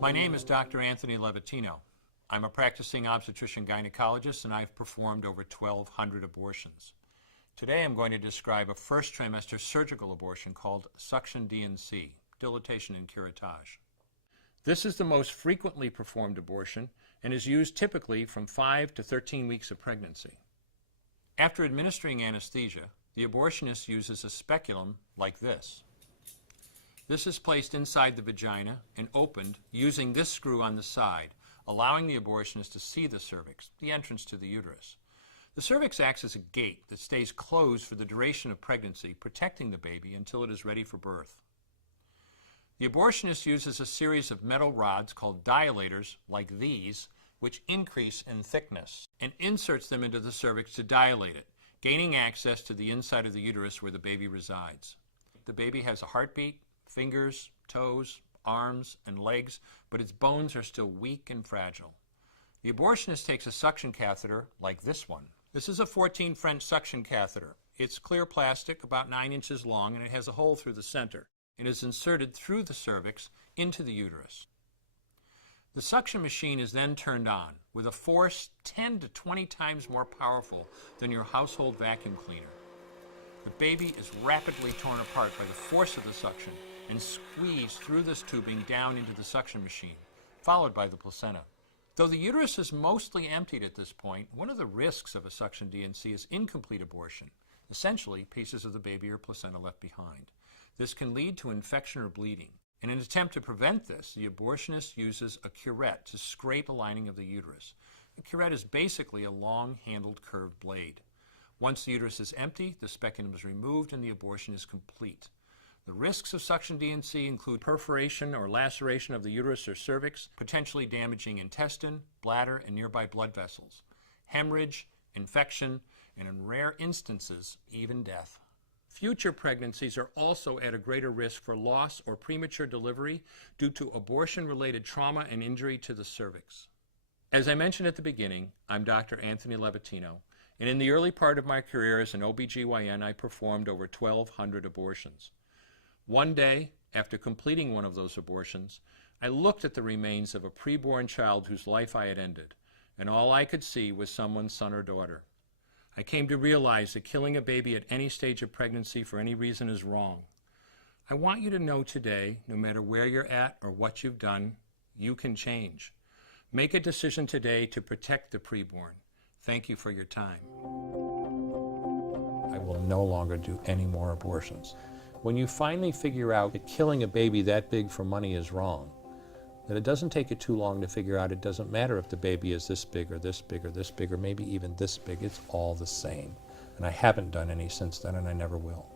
My name is Dr. Anthony Levatino. I'm a practicing obstetrician-gynecologist and I've performed over 1,200 abortions. Today I'm going to describe a first trimester surgical abortion called suction D&C, dilatation and curettage. This is the most frequently performed abortion and is used typically from 5 to 13 weeks of pregnancy. After administering anesthesia, the abortionist uses a speculum like this. This is placed inside the vagina and opened using this screw on the side, allowing the abortionist to see the cervix, the entrance to the uterus. The cervix acts as a gate that stays closed for the duration of pregnancy, protecting the baby until it is ready for birth. The abortionist uses a series of metal rods called dilators, like these, which increase in thickness, and inserts them into the cervix to dilate it, gaining access to the inside of the uterus where the baby resides. The baby has a heartbeat, fingers, toes, arms, and legs, but its bones are still weak and fragile. The abortionist takes a suction catheter like this one. This is a 14 French suction catheter. It's clear plastic, about 9 inches long, and it has a hole through the center. It is inserted through the cervix into the uterus. The suction machine is then turned on with a force 10 to 20 times more powerful than your household vacuum cleaner. The baby is rapidly torn apart by the force of the suction and squeezed through this tubing down into the suction machine, followed by the placenta. Though the uterus is mostly emptied at this point, one of the risks of a suction D&C is incomplete abortion, essentially pieces of the baby or placenta left behind. This can lead to infection or bleeding. In an attempt to prevent this, the abortionist uses a curette to scrape a lining of the uterus. A curette is basically a long-handled curved blade. Once the uterus is empty, the speculum is removed and the abortion is complete. The risks of suction D&C include perforation or laceration of the uterus or cervix, potentially damaging intestine, bladder, and nearby blood vessels, hemorrhage, infection, and in rare instances, even death. Future pregnancies are also at a greater risk for loss or premature delivery due to abortion-related trauma and injury to the cervix. As I mentioned at the beginning, I'm Dr. Anthony Levatino, and in the early part of my career as an OBGYN, I performed over 1,200 abortions. One day, after completing one of those abortions, I looked at the remains of a preborn child whose life I had ended, and all I could see was someone's son or daughter. I came to realize that killing a baby at any stage of pregnancy for any reason is wrong. I want you to know today, no matter where you're at or what you've done, you can change. Make a decision today to protect the preborn. Thank you for your time. I will no longer do any more abortions. When you finally figure out that killing a baby that big for money is wrong, that it doesn't take you too long to figure out it doesn't matter if the baby is this big or this big or this big or maybe even this big, it's all the same. And I haven't done any since then and I never will.